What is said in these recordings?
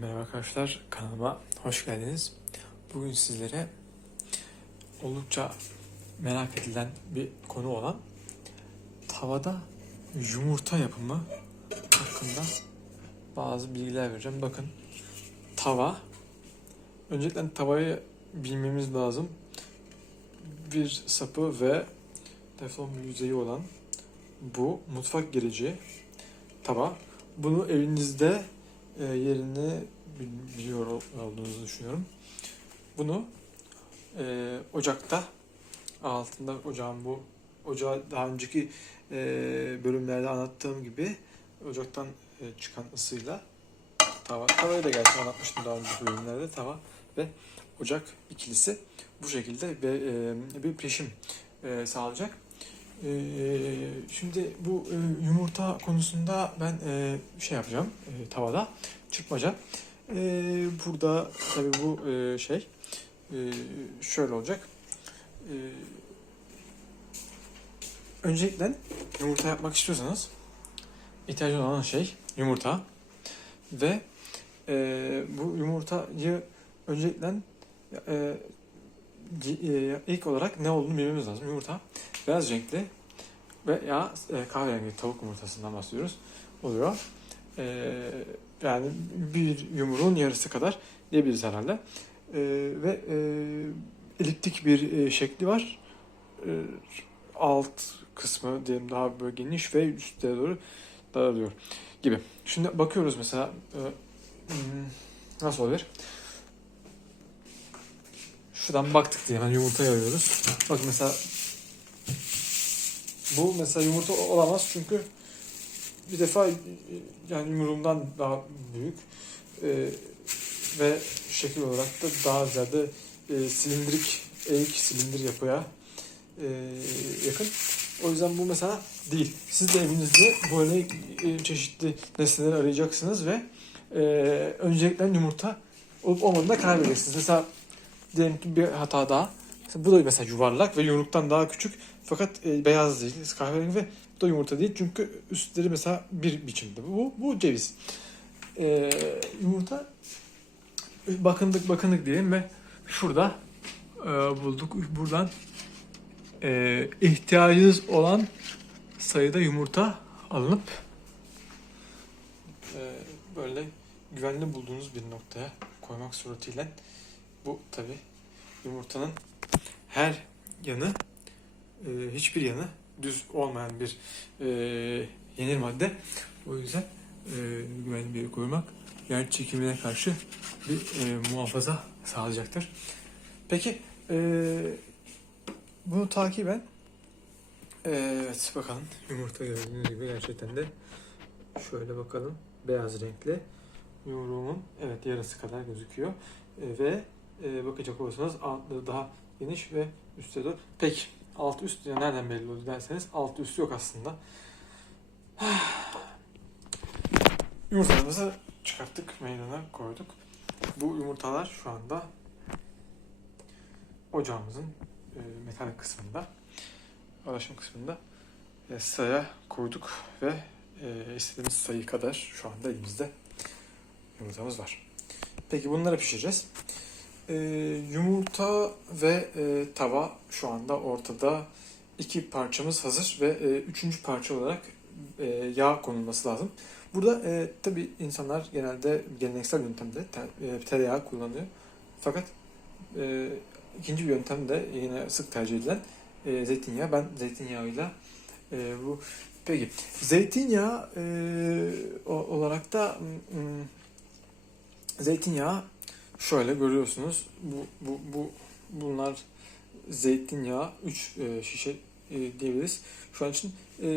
Merhaba arkadaşlar, kanalıma hoş geldiniz. Bugün sizlere oldukça merak edilen bir konu olan tavada yumurta yapımı hakkında bazı bilgiler vereceğim. Bakın, tava. Öncelikle tavayı bilmemiz lazım. Bir sapı ve teflon yüzeyi olan bu mutfak gerici tava. Bunu evinizde yerini bil- biliyor ol- olduğunuzu düşünüyorum. Bunu e, ocakta altında ocağın bu ocağı daha önceki e, bölümlerde anlattığım gibi ocaktan e, çıkan ısıyla tava tavayı da gerçi anlatmıştım daha önceki bölümlerde tava ve ocak ikilisi bu şekilde ve e, bir pişim e, sağlayacak. E, şimdi bu e, yumurta konusunda ben e, şey yapacağım e, tavada çıkmaca. E, burada tabii bu şey şöyle olacak. E, öncelikle yumurta yapmak istiyorsanız ihtiyacı olan şey yumurta ve bu yumurtayı öncelikle ilk olarak ne olduğunu bilmemiz lazım. Yumurta beyaz renkli veya e, kahverengi tavuk yumurtasından bahsediyoruz. Oluyor. E, yani bir yumruğun yarısı kadar diyebiliriz herhalde. E, ve e, eliptik bir e, şekli var. E, alt kısmı diyelim daha böyle geniş ve üstte doğru dağılıyor gibi. Şimdi bakıyoruz mesela e, hmm, nasıl olabilir? Şuradan baktık diye hemen yumurtayı arıyoruz. Bak mesela bu mesela yumurta olamaz çünkü bir defa e, yani yumruğumdan daha büyük e, ve şekil olarak da daha ziyade e, silindirik, eğik silindir yapıya e, yakın. O yüzden bu mesela değil. Siz de evinizde böyle e, çeşitli nesneler arayacaksınız ve e, öncelikle yumurta olup olmadığına karar vereceksiniz. Mesela diyelim ki bir hata daha. Bu da mesela yuvarlak ve yumruktan daha küçük fakat e, beyaz değil, kahverengi ve bu da yumurta değil çünkü üstleri mesela bir biçimde. Bu, bu ceviz. E, yumurta bakındık bakındık diyelim ve şurada e, bulduk. Buradan e, ihtiyacınız olan sayıda yumurta alınıp e, böyle güvenli bulduğunuz bir noktaya koymak suretiyle bu tabi yumurtanın her yanı e, hiçbir yanı düz olmayan bir e, yenir madde. O yüzden e, güvenli bir yere koymak yer çekimine karşı bir e, muhafaza sağlayacaktır. Peki e, bunu takiben e, evet bakalım yumurta gördüğünüz gibi gerçekten de şöyle bakalım beyaz renkli yumruğumun evet yarısı kadar gözüküyor E, ve e, bakacak olursanız altları daha geniş ve üstte de peki alt üst ya nereden belli oldu derseniz alt üst yok aslında yumurtalarımızı çıkarttık meydana koyduk bu yumurtalar şu anda ocağımızın e, metal kısmında ulaşım kısmında e, sıraya koyduk ve e, istediğimiz sayı kadar şu anda elimizde yumurtamız var. Peki bunları pişireceğiz. E, yumurta ve e, tava şu anda ortada. iki parçamız hazır ve e, üçüncü parça olarak e, yağ konulması lazım. Burada e, tabi insanlar genelde geleneksel yöntemde te, e, tereyağı kullanıyor. Fakat e, ikinci bir yöntem de yine sık tercih edilen e, zeytinyağı. Ben zeytinyağıyla e, bu peki zeytinyağı e, olarak da mm, mm, zeytinyağı şöyle görüyorsunuz. Bu bu bu bunlar zeytinyağı 3 şişe e, diyebiliriz. Şu an için e,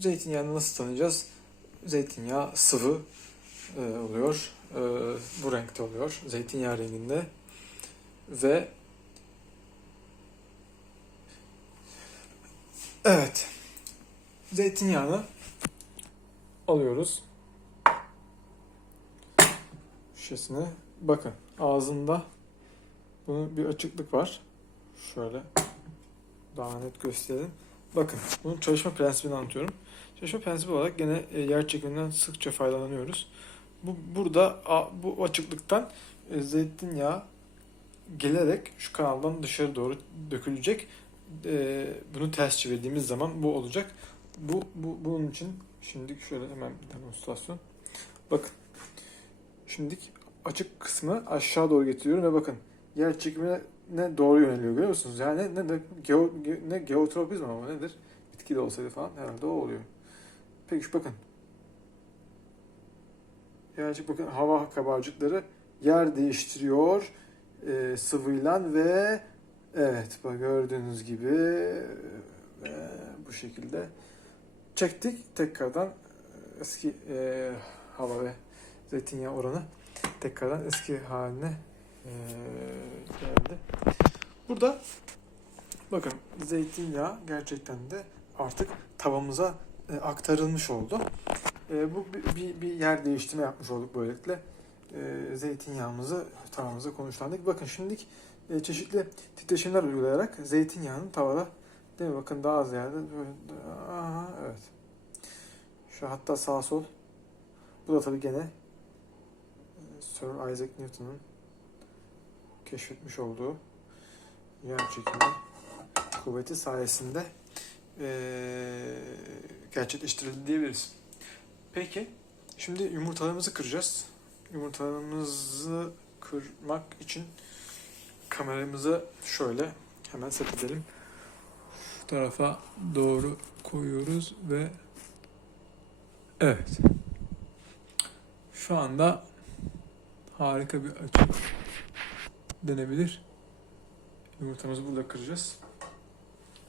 zeytinyağını nasıl tanıyacağız? Zeytinyağı sıvı e, oluyor. E, bu renkte oluyor. Zeytinyağı renginde ve evet zeytinyağını alıyoruz şişesine bakın ağzında bunun bir açıklık var şöyle daha net gösterelim bakın bunun çalışma prensibini anlatıyorum çalışma prensibi olarak gene e, yer çekiminden sıkça faydalanıyoruz bu burada bu açıklıktan e, zeytinyağı gelerek şu kanaldan dışarı doğru dökülecek. E, bunu ters çevirdiğimiz zaman bu olacak. Bu, bu bunun için şimdi şöyle hemen bir demonstrasyon. Bakın. Şimdi açık kısmı aşağı doğru getiriyorum ve bakın yer çekimine ne doğru yöneliyor görüyor musunuz? Yani ne de geo, ge- ne geotropizm ama nedir? Bitki de olsaydı falan herhalde o oluyor. Peki şu bakın. Yercik bakın hava kabarcıkları yer değiştiriyor e, sıvıyla ve evet bak gördüğünüz gibi e, bu şekilde çektik tekrardan eski e, hava ve zeytinyağı oranı tekrardan eski haline geldi. Burada bakın zeytinyağı gerçekten de artık tavamıza aktarılmış oldu. Bu bir, bir, yer değiştirme yapmış olduk böylelikle. Zeytinyağımızı tavamıza konuşlandık. Bakın şimdilik çeşitli titreşimler uygulayarak zeytinyağının tavada değil mi? Bakın daha yerde böyle aha, evet. Şu hatta sağ sol. Bu da tabii gene Sir Isaac Newton'un keşfetmiş olduğu yer çekimi kuvveti sayesinde eee gerçekleştirildi diyebiliriz. Peki, şimdi yumurtalarımızı kıracağız. Yumurtalarımızı kırmak için kameramızı şöyle hemen set edelim. Şu tarafa doğru koyuyoruz ve evet. Şu anda harika bir açı denebilir. Yumurtamızı burada kıracağız.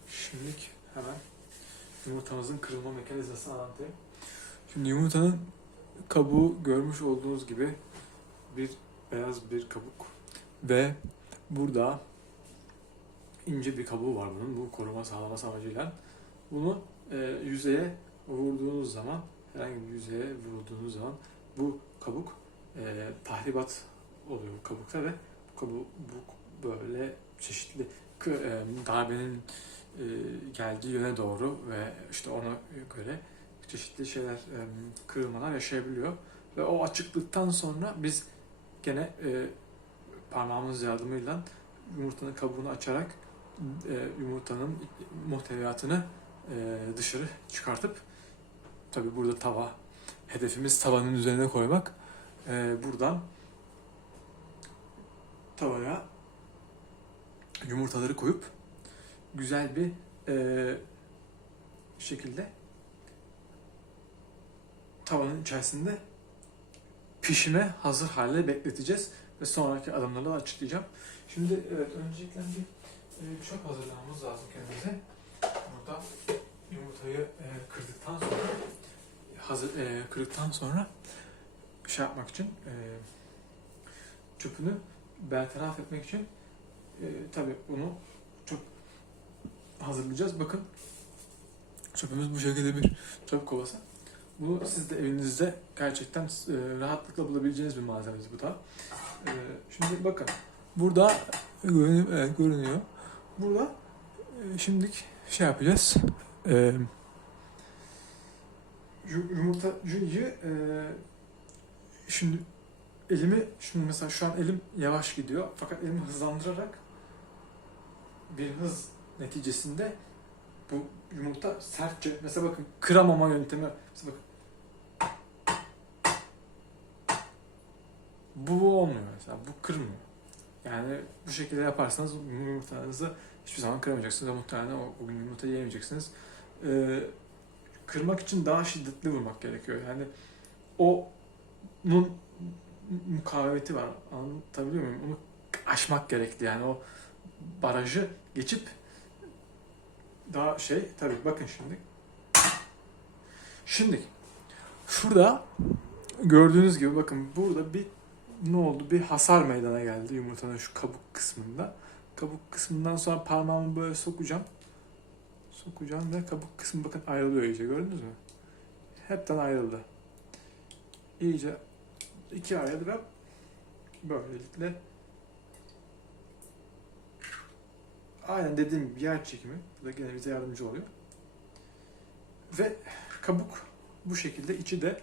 Şimdilik hemen yumurtamızın kırılma mekanizmasını anlatayım. Şimdi yumurtanın kabuğu görmüş olduğunuz gibi bir beyaz bir kabuk ve burada ince bir kabuğu var bunun bu koruma sağlaması amacıyla. Bunu e, yüzeye vurduğunuz zaman herhangi bir yüzeye vurduğunuz zaman bu kabuk e, tahribat oluyor bu kabukta ve bu kabuk bu böyle çeşitli e, darbenin e, geldiği yöne doğru ve işte ona göre çeşitli şeyler e, kırılmalar yaşayabiliyor. Ve o açıklıktan sonra biz gene e, parmağımız yardımıyla yumurtanın kabuğunu açarak e, yumurtanın muhteviyatını e, dışarı çıkartıp tabi burada tava hedefimiz tavanın üzerine koymak E, buradan tavaya yumurtaları koyup güzel bir e, şekilde tavanın içerisinde pişime hazır hale bekleteceğiz ve sonraki adımları açıklayacağım. Şimdi evet öncelikle bir e, çöp hazırlamamız lazım kendimize. Burada yumurtayı e, kırdıktan sonra hazır e, kırdıktan sonra şey yapmak için e, çöpünü bertaraf etmek için e, tabii bunu çok hazırlayacağız. Bakın çöpümüz bu şekilde bir çöp kovası. Bu siz de evinizde gerçekten e, rahatlıkla bulabileceğiniz bir malzeme bu da. E, şimdi bakın burada evet, görünüyor. Burada e, şimdilik şey yapacağız. E, yu- yumurtayı e, şimdi elimi şimdi mesela şu an elim yavaş gidiyor fakat elimi hızlandırarak bir hız neticesinde bu yumurta sertçe mesela bakın kıramama yöntemi mesela bakın bu, olmuyor mesela bu kırmıyor. Yani bu şekilde yaparsanız yumurtanızı hiçbir zaman kıramayacaksınız ve muhtemelen o, o gün yumurta yiyemeyeceksiniz. Ee, kırmak için daha şiddetli vurmak gerekiyor. Yani onun mukavemeti var. Anlatabiliyor muyum? Onu aşmak gerekli. Yani o barajı geçip daha şey tabii bakın şimdi. Şimdi şurada gördüğünüz gibi bakın burada bir ne oldu? Bir hasar meydana geldi yumurtanın şu kabuk kısmında. Kabuk kısmından sonra parmağımı böyle sokacağım. Sokacağım ve kabuk kısmı bakın ayrılıyor iyice gördünüz mü? Hepten ayrıldı. İyice iki ve böylelikle aynen dediğim gibi yer çekimi bu da gene bize yardımcı oluyor. Ve kabuk bu şekilde içi de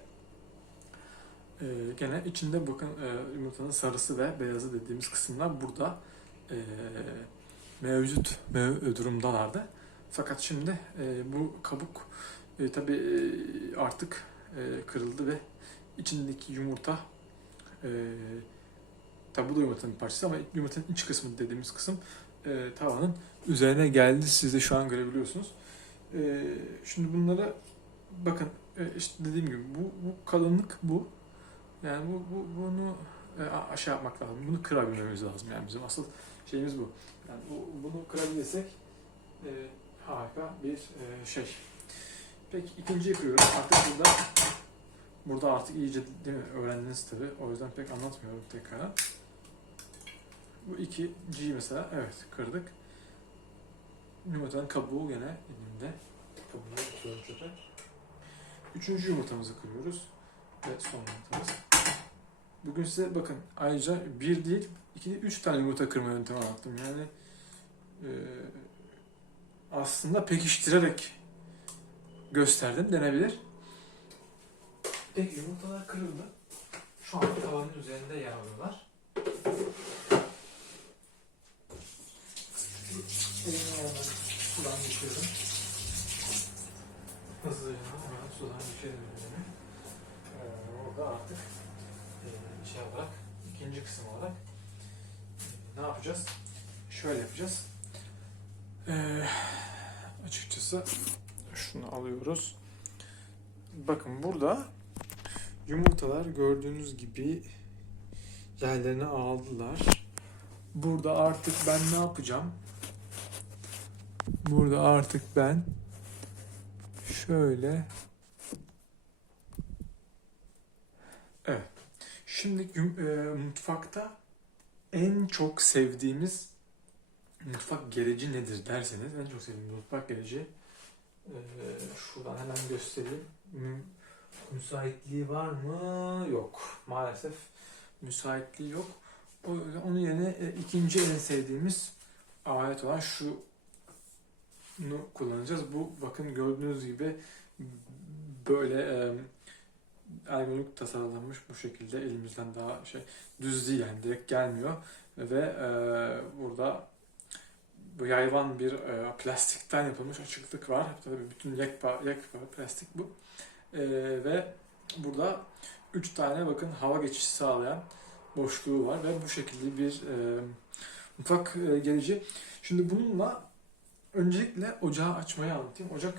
Ee, gene içinde bakın e, yumurtanın sarısı ve beyazı dediğimiz kısımlar burada e, mevcut mev- durumdalardı. Fakat şimdi e, bu kabuk e, tabii e, artık e, kırıldı ve içindeki yumurta e, tabi bu da yumurtanın parçası ama yumurtanın iç kısmı dediğimiz kısım e, tavanın üzerine geldi. Siz de şu an görebiliyorsunuz. E, şimdi bunlara bakın e, işte dediğim gibi bu, bu kalınlık bu. Yani bu, bu bunu e, aşağı yapmak lazım. Bunu kırabilmemiz lazım yani bizim asıl şeyimiz bu. Yani bu, bunu kırabilirsek e, harika bir e, şey. Peki ikinciyi kırıyoruz. Artık burada burada artık iyice değil mi, öğrendiniz tabi. O yüzden pek anlatmıyorum tekrar. Bu iki G mesela evet kırdık. Yumurtanın kabuğu gene elimde. Kabuğunu atıyorum çöpe. Üçüncü yumurtamızı kırıyoruz. Ve son yumurtamız. Bugün size bakın ayrıca bir değil, iki değil, üç tane yumurta kırma yöntemi anlattım. Yani e, aslında pekiştirerek gösterdim denebilir. Peki yumurtalar kırıldı. Şu an tavanın üzerinde yer alıyorlar. Elimi ayağımı sudan geçirdim. Hızlıca hemen sudan geçirdim elimi. Ee, orada artık e, şey olarak, ikinci kısım olarak e, ne yapacağız? Şöyle yapacağız. Ee, açıkçası şunu alıyoruz. Bakın burada yumurtalar gördüğünüz gibi yerlerine aldılar. Burada artık ben ne yapacağım? Burada artık ben şöyle Evet. Şimdi e, mutfakta en çok sevdiğimiz mutfak gereci nedir derseniz en çok sevdiğim mutfak gereci e, şuradan hemen göstereyim. Mü- müsaitliği var mı? Yok. Maalesef müsaitliği yok. O onun yerine e, ikinci en sevdiğimiz alet olan şu kullanacağız. Bu bakın gördüğünüz gibi böyle e, ergonomik tasarlanmış bu şekilde elimizden daha şey düz değil yani direkt gelmiyor ve e, burada bu yayvan bir e, plastikten yapılmış açıklık var. Tabii bütün yekpa, yekpa plastik bu. E, ve burada üç tane bakın hava geçişi sağlayan boşluğu var ve bu şekilde bir e, mutfak e, gerici. Şimdi bununla öncelikle ocağı açmayı anlatayım. Ocak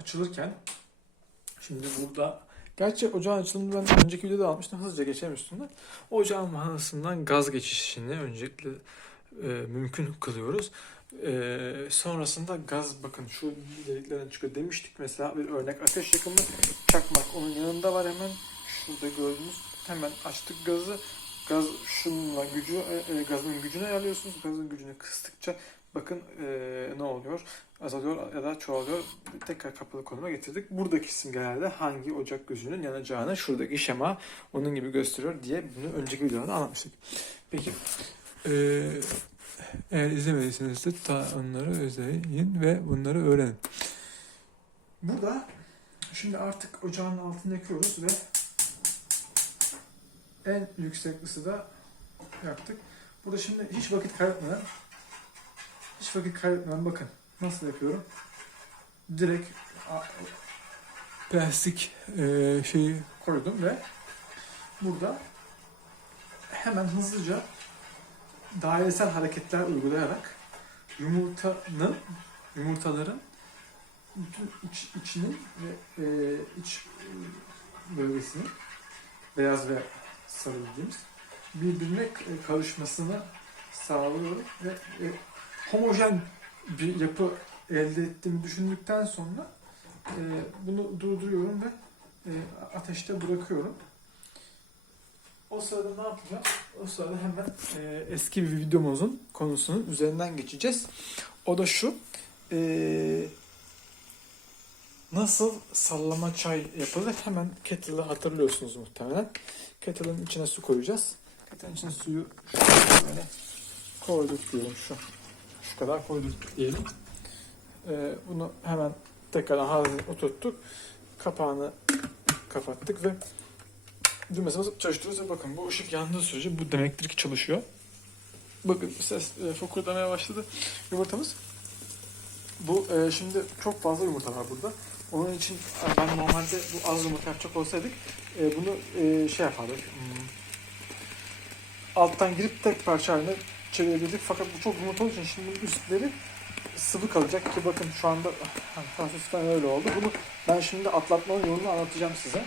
açılırken şimdi burada Gerçi ocağın açılımını ben önceki videoda almıştım. Hızlıca geçelim üstünden. Ocağın manasından gaz geçişini öncelikle e, mümkün kılıyoruz. E, sonrasında gaz bakın şu deliklerden çıkıyor demiştik. Mesela bir örnek ateş yakımı çakmak onun yanında var hemen. Şurada gördüğünüz hemen açtık gazı. Gaz şununla gücü e, e, gazın gücünü ayarlıyorsunuz. Gazın gücünü kıstıkça bakın e, ne oluyor? azalıyor ya da çoğalıyor. Tekrar kapalı konuma getirdik. Buradaki simgelerde hangi ocak gözünün yanacağını şuradaki şema onun gibi gösteriyor diye bunu önceki videoda anlatmıştık. Peki eee, eğer izlemediyseniz de ta onları izleyin ve bunları öğrenin. Burada şimdi artık ocağın altını yakıyoruz ve en yüksek ısıda yaktık. Burada şimdi hiç vakit kaybetmeden hiç vakit kaybetmeden bakın Nasıl yapıyorum? Direkt plastik e, şeyi koydum ve burada hemen hızlıca dairesel hareketler uygulayarak yumurtanın yumurtaların bütün iç, içinin ve e, iç e, bölgesini beyaz ve sarı dediğimiz birbirine karışmasını sağlıyorum ve e, homojen bir yapı elde ettiğimi düşündükten sonra e, bunu durduruyorum ve e, ateşte bırakıyorum. O sırada ne yapacağım? O sırada hemen e, eski bir videomuzun konusunun üzerinden geçeceğiz. O da şu. E, nasıl sallama çay yapılır? Hemen kettle'ı hatırlıyorsunuz muhtemelen. Kettle'ın içine su koyacağız. Kettle'ın içine suyu şöyle koyduk diyelim şu şu kadar koyduk diyelim. Ee, bunu hemen tekrardan haline oturttuk. Kapağını kapattık ve düğmesine basıp çalıştırıyoruz bakın bu ışık yandığı sürece bu demektir ki çalışıyor. Bakın ses e, fokurdamaya başladı yumurtamız. Bu e, şimdi çok fazla yumurta var burada. Onun için e, ben normalde bu az yumurta yapacak olsaydık e, bunu e, şey yapardık. Hmm, alttan girip tek parça haline çevirebilirdik. Fakat bu çok yumurta olduğu için şimdi üstleri sıvı kalacak ki bakın şu anda hani hafiften öyle oldu. Bunu ben şimdi atlatmanın yolunu anlatacağım size.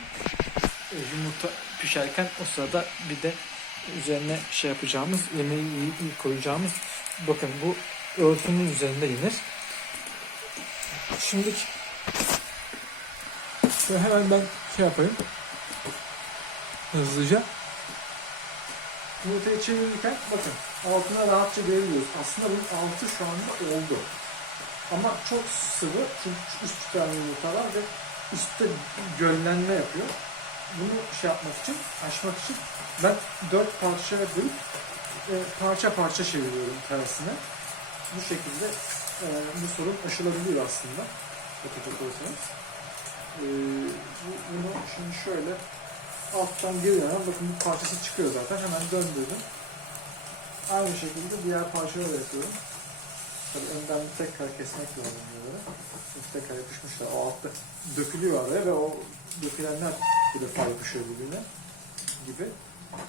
E, yumurta pişerken o sırada bir de üzerine şey yapacağımız, yemeği koyacağımız bakın bu örtünün üzerinde yenir. Şimdi hemen ben şey yapayım. Hızlıca. Yumurtayı çevirirken bakın altına rahatça görebiliyoruz. Aslında bunun altı şu anda oldu. Ama çok sıvı çünkü üst tane yumurta var ve üstte göllenme yapıyor. Bunu şey yapmak için, açmak için ben dört parçaya bölüp e, parça parça çeviriyorum tersine. Bu şekilde e, bu sorun aşılabiliyor aslında. Bakacak olursanız. E, bu, bunu şimdi şöyle alttan giriyor. Bakın bu parçası çıkıyor zaten. Hemen döndürdüm. Aynı şekilde diğer parçaları yapıyorum. Tabii önden tekrar kesmek böyle. Çünkü tekrar yapışmışlar. O altta dökülüyor araya ve o dökülenler bir defa yapışıyor birbirine gibi.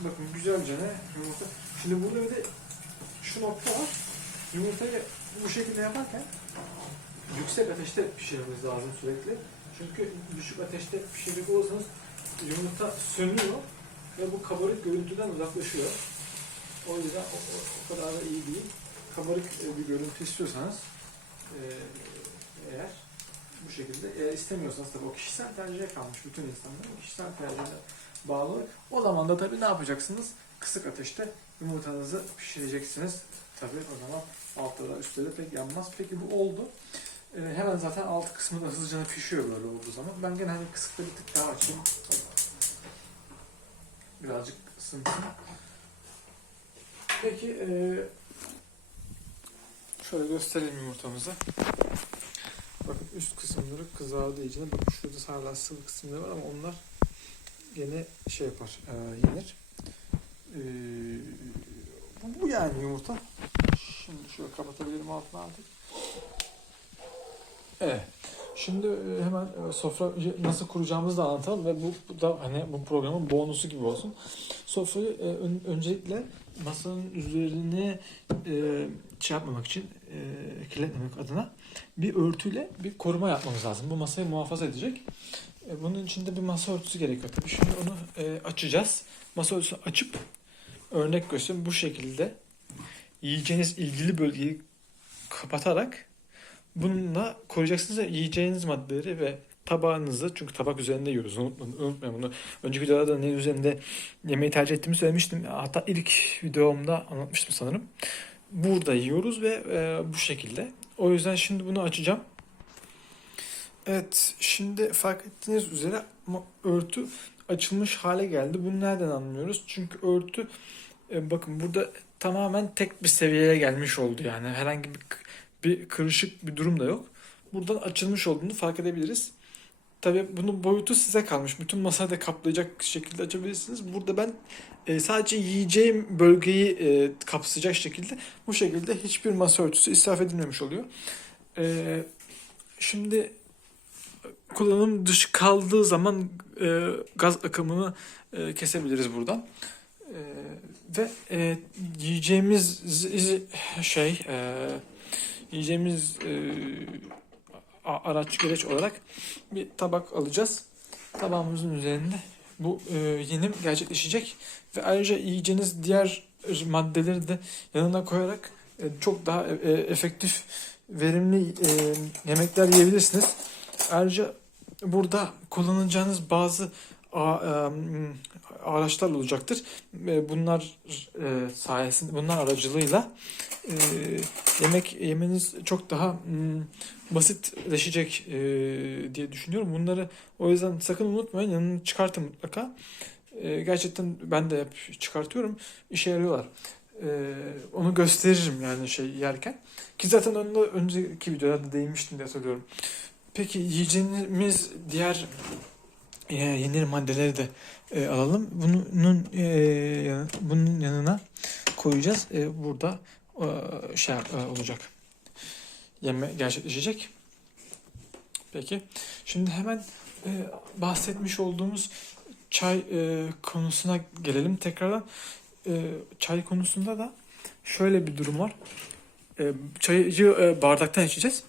Bakın güzelce ne yumurta. Şimdi burada bir de şu nokta var. Yumurtayı bu şekilde yaparken yüksek ateşte pişirmemiz lazım sürekli. Çünkü düşük ateşte pişirecek olursanız yumurta sönüyor ve bu kabarık görüntüden uzaklaşıyor. O yüzden o, o, o kadar da iyi değil. Kabarık e, bir görüntü istiyorsanız e, eğer bu şekilde eğer istemiyorsanız tabii o kişisel tercihe kalmış bütün insanların kişisel tercihine bağlı o zaman da tabii ne yapacaksınız? Kısık ateşte yumurtanızı pişireceksiniz. Tabii o zaman altta da üstte de pek yanmaz. Peki bu oldu. Ee, hemen zaten alt kısmı da hızlıca pişiyor böyle olduğu zaman. Ben gene hani kısıkta bir tık daha açayım. Birazcık ısınsın. Peki ee, şöyle gösterelim yumurtamızı. Bakın üst kısımları kızardı iyice. Bakın şurada hala sıvı kısımları var ama onlar gene şey yapar, e, yenir. E, bu, bu yani yumurta. Şimdi şöyle kapatabilirim altına artık. Evet. Şimdi e, hemen e, sofra nasıl kuracağımızı da anlatalım ve bu, bu da hani bu programın bonusu gibi olsun. Sofrayı e, ön- öncelikle masanın üzerine e, şey yapmamak için e, kirletmemek adına bir örtüyle bir koruma yapmamız lazım. Bu masayı muhafaza edecek. E, bunun için de bir masa örtüsü gerekiyor tabii. Şimdi onu e, açacağız. Masa örtüsünü açıp örnek göstereyim. Bu şekilde yiyeceğiniz ilgili bölgeyi kapatarak bununla koruyacaksınız ve yiyeceğiniz maddeleri ve tabağınızı çünkü tabak üzerinde yiyoruz unutmayın, unutmayın bunu. Önceki videolarda ne üzerinde yemeği tercih ettiğimi söylemiştim. Hatta ilk videomda anlatmıştım sanırım. Burada yiyoruz ve e, bu şekilde. O yüzden şimdi bunu açacağım. Evet, şimdi fark ettiğiniz üzere örtü açılmış hale geldi. Bunu nereden anlıyoruz? Çünkü örtü e, bakın burada tamamen tek bir seviyeye gelmiş oldu yani. Herhangi bir bir kırışık bir durum da yok. Buradan açılmış olduğunu fark edebiliriz. Tabii bunun boyutu size kalmış. Bütün masayı da kaplayacak şekilde açabilirsiniz. Burada ben e, sadece yiyeceğim bölgeyi e, kapsayacak şekilde bu şekilde hiçbir masa örtüsü israf edilmemiş oluyor. E, şimdi kullanım dışı kaldığı zaman e, gaz akımını e, kesebiliriz buradan. E, ve e, yiyeceğimiz şey e, yiyeceğimiz e, araç gereç olarak bir tabak alacağız. Tabağımızın üzerinde bu e, yenim gerçekleşecek ve ayrıca yiyeceğiniz diğer maddeleri de yanına koyarak e, çok daha e, e, efektif, verimli e, yemekler yiyebilirsiniz. Ayrıca burada kullanacağınız bazı araçlar olacaktır. Bunlar e, sayesinde, bunlar aracılığıyla e, yemek yemeniz çok daha mm, basitleşecek e, diye düşünüyorum. Bunları o yüzden sakın unutmayın. Yanını çıkartın mutlaka. Gerçekten ben de hep çıkartıyorum. İşe yarıyorlar. Onu gösteririm yani şey yerken. Ki zaten önde, önceki videolarda değinmiştim diye hatırlıyorum. Peki yiyeceğimiz diğer yeni maddeleri de e, alalım. Bunun e, bunun yanına koyacağız. E, burada e, şey e, olacak. Yeme gerçekleşecek. Peki. Şimdi hemen e, bahsetmiş olduğumuz çay e, konusuna gelelim tekrardan. E, çay konusunda da şöyle bir durum var. E, çayı e, bardaktan içeceğiz.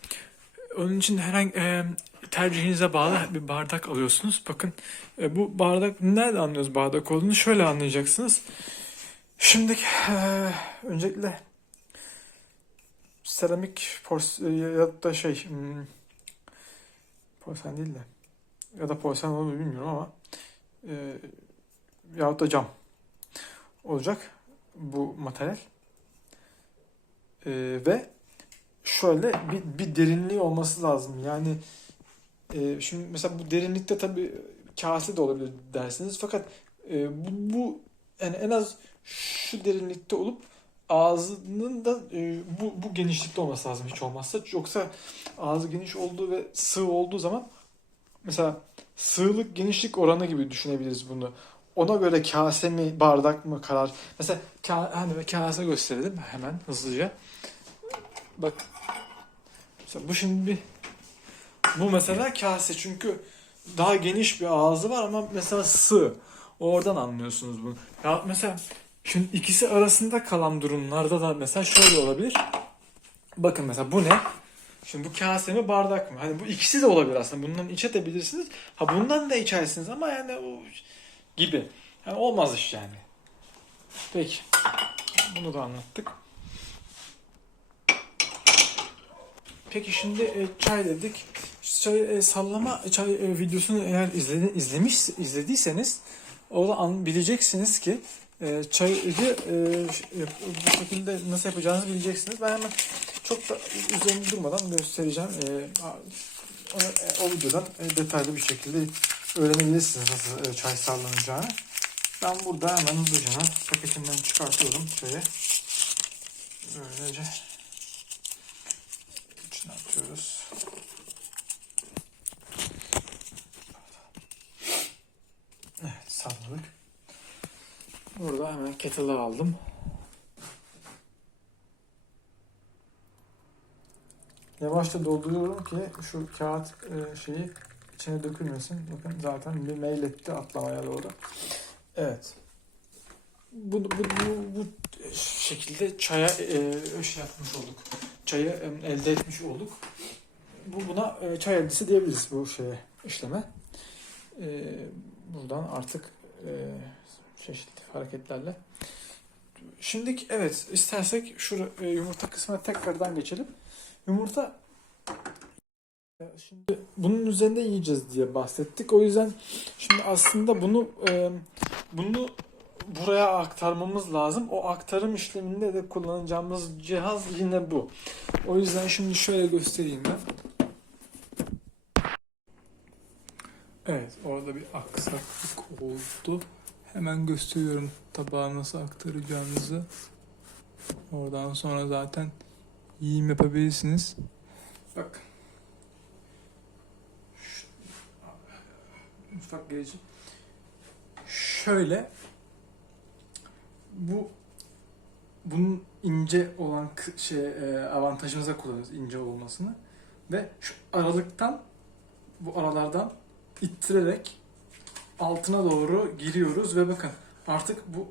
Onun için herhangi e, tercihinize bağlı bir bardak alıyorsunuz. Bakın e, bu bardak nerede anlıyoruz bardak olduğunu? Şöyle anlayacaksınız. Şimdi e, öncelikle seramik pors ya da şey hmm, porselen değil de ya da porselen olur bilmiyorum ama e, yahut da cam olacak bu materyal. E, ve şöyle bir, bir derinliği olması lazım. Yani e, şimdi mesela bu derinlikte tabii kase de olabilir dersiniz. Fakat e, bu, bu yani en az şu derinlikte olup ağzının da e, bu, bu genişlikte olması lazım hiç olmazsa. Yoksa ağzı geniş olduğu ve sığ olduğu zaman mesela sığlık genişlik oranı gibi düşünebiliriz bunu. Ona göre kase mi bardak mı karar. Mesela ka hani kase gösterelim hemen hızlıca. Bak Mesela bu şimdi bir bu mesela kase çünkü daha geniş bir ağzı var ama mesela sığ. Oradan anlıyorsunuz bunu. Ya mesela şimdi ikisi arasında kalan durumlarda da mesela şöyle olabilir. Bakın mesela bu ne? Şimdi bu kase mi bardak mı? Hani bu ikisi de olabilir aslında. Bundan içebilirsiniz. Ha bundan da içersiniz ama yani o gibi. Yani olmaz iş yani. Peki. Bunu da anlattık. Peki şimdi e, çay dedik. Çay e, sallama çay e, videosunu eğer izledi, izlemiş izlediyseniz orada an, bileceksiniz ki e, çayı e, e, bu şekilde nasıl yapacağınızı bileceksiniz. Ben hemen çok da üzerinde durmadan göstereceğim. E, onu, e, o videodan e, detaylı bir şekilde öğrenebilirsiniz nasıl e, çay sallanacağını. Ben burada hemen hızlıca paketinden çıkartıyorum çayı. Böylece içine atıyoruz. Evet salladık. Burada hemen kettle'ı aldım. Yavaşça dolduruyorum ki şu kağıt e, şeyi içine dökülmesin. Bakın zaten bir mail etti atlamaya doğru. Evet. Bu, bu, bu, bu şekilde çaya e, şey yapmış olduk. Çayı e, elde etmiş olduk. Bu buna e, çay eldisi diyebiliriz bu şeye işleme. E, buradan artık e, çeşitli hareketlerle. Şimdi evet istersek şu e, yumurta kısmına tekrardan geçelim. Yumurta e, şimdi bunun üzerinde yiyeceğiz diye bahsettik. O yüzden şimdi aslında bunu e, bunu buraya aktarmamız lazım. O aktarım işleminde de kullanacağımız cihaz yine bu. O yüzden şimdi şöyle göstereyim ben. Evet, orada bir aksaklık oldu. Hemen gösteriyorum tabağa nasıl aktaracağınızı. Oradan sonra zaten yiyim yapabilirsiniz. Bak. Şu- Mutfak geleceğim. Şöyle bu bunun ince olan şey e, avantajımıza kullanıyoruz ince olmasını ve şu aralıktan bu aralardan ittirerek altına doğru giriyoruz ve bakın artık bu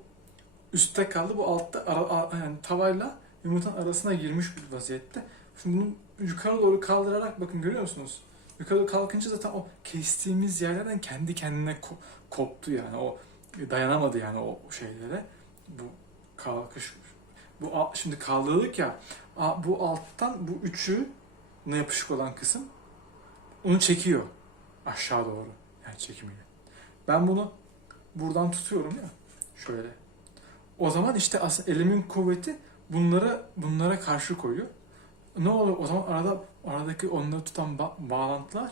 üstte kaldı bu altta ara, yani tavayla yumurtanın arasına girmiş bir vaziyette. Şimdi bunu yukarı doğru kaldırarak bakın görüyor musunuz? Yukarı kalkınca zaten o kestiğimiz yerlerden kendi kendine ko- koptu yani o dayanamadı yani o şeylere bu kalkış bu şimdi kaldırdık ya bu alttan bu üçü ne yapışık olan kısım onu çekiyor aşağı doğru yani çekimiyle. Ben bunu buradan tutuyorum ya şöyle. O zaman işte elimin kuvveti bunlara bunlara karşı koyuyor. Ne oluyor o zaman arada aradaki onları tutan ba- bağlantılar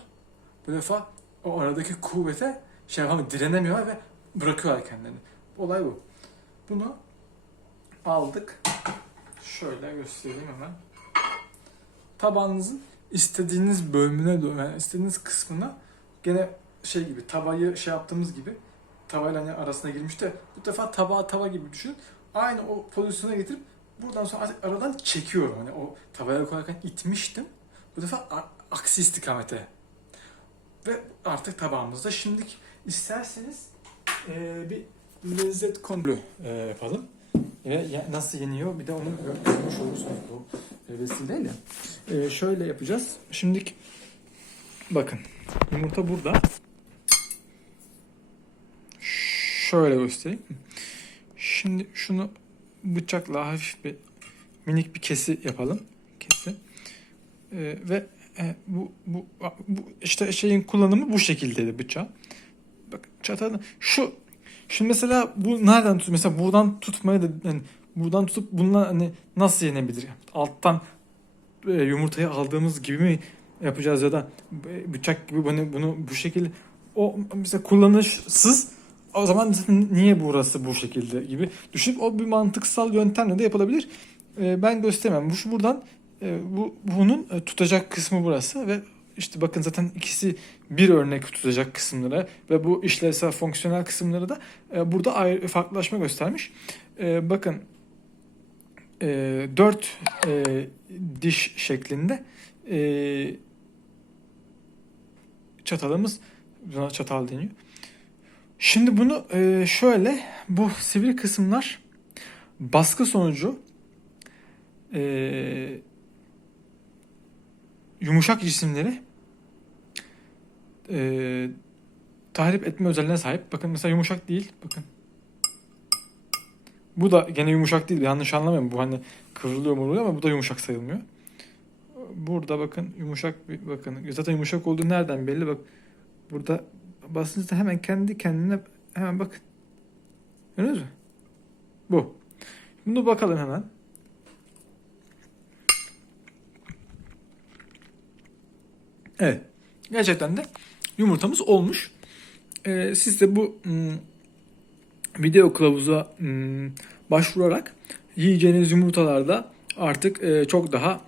bu defa o aradaki kuvvete şey yapamıyor, direnemiyorlar ve bırakıyorlar kendilerini. Olay bu. Bunu aldık. Şöyle göstereyim hemen. Tabağınızın istediğiniz bölümüne yani istediğiniz kısmına gene şey gibi tavayı şey yaptığımız gibi tavayla hani arasına girmiş de bu defa tabağı tava gibi düşün. Aynı o pozisyona getirip buradan sonra aradan çekiyorum. Hani o tavaya koyarken itmiştim. Bu defa aksi istikamete. Ve artık tabağımızda. Şimdi isterseniz eee, bir lezzet kontrolü eee, yapalım. Ve nasıl yeniyor bir de onu gö- görmüş olursunuz bu e, vesileyle. Eee, şöyle yapacağız. Şimdilik bakın yumurta burada. Şöyle göstereyim. Şimdi şunu bıçakla hafif bir minik bir kesi yapalım. Kesi. Ee, ve e, bu, bu bu işte şeyin kullanımı bu şekildeydi bıçağın. Bak çatalı şu şimdi mesela bu nereden tut mesela buradan tutmayı da yani buradan tutup bununla hani nasıl yenebilir? Alttan e, yumurtayı aldığımız gibi mi yapacağız ya da bıçak gibi hani bunu bu şekilde o mesela kullanışsız o zaman niye burası bu şekilde gibi düşünüp o bir mantıksal yöntemle de yapılabilir. E, ben gösteremem. Bu şu buradan e, bu bunun e, tutacak kısmı burası ve işte bakın zaten ikisi bir örnek tutacak kısımları ve bu işlevsel fonksiyonel kısımları da e, burada ayrı farklılaşma göstermiş. E, bakın e, dört e, diş şeklinde e, çatalımız buna çatal deniyor. Şimdi bunu e, şöyle bu sivri kısımlar baskı sonucu e, yumuşak cisimleri e, tahrip etme özelliğine sahip. Bakın mesela yumuşak değil. Bakın. Bu da gene yumuşak değil. Yanlış anlamayın. Bu hani kıvrılıyor muruluyor ama bu da yumuşak sayılmıyor. Burada bakın yumuşak bir bakın. Zaten yumuşak olduğu nereden belli? Bak burada basınçta hemen kendi kendine hemen bakın. Gördünüz mü? Bu. Bunu bakalım hemen. Evet. Gerçekten de yumurtamız olmuş. Ee, siz de bu hmm, video kılavuza hmm, başvurarak yiyeceğiniz yumurtalarda artık e, çok daha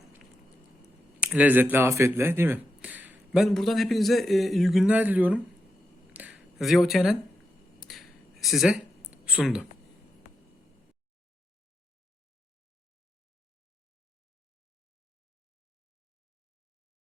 lezzetli, afiyetle değil mi? Ben buradan hepinize e, iyi günler diliyorum. Ziyo Tienen size sundu.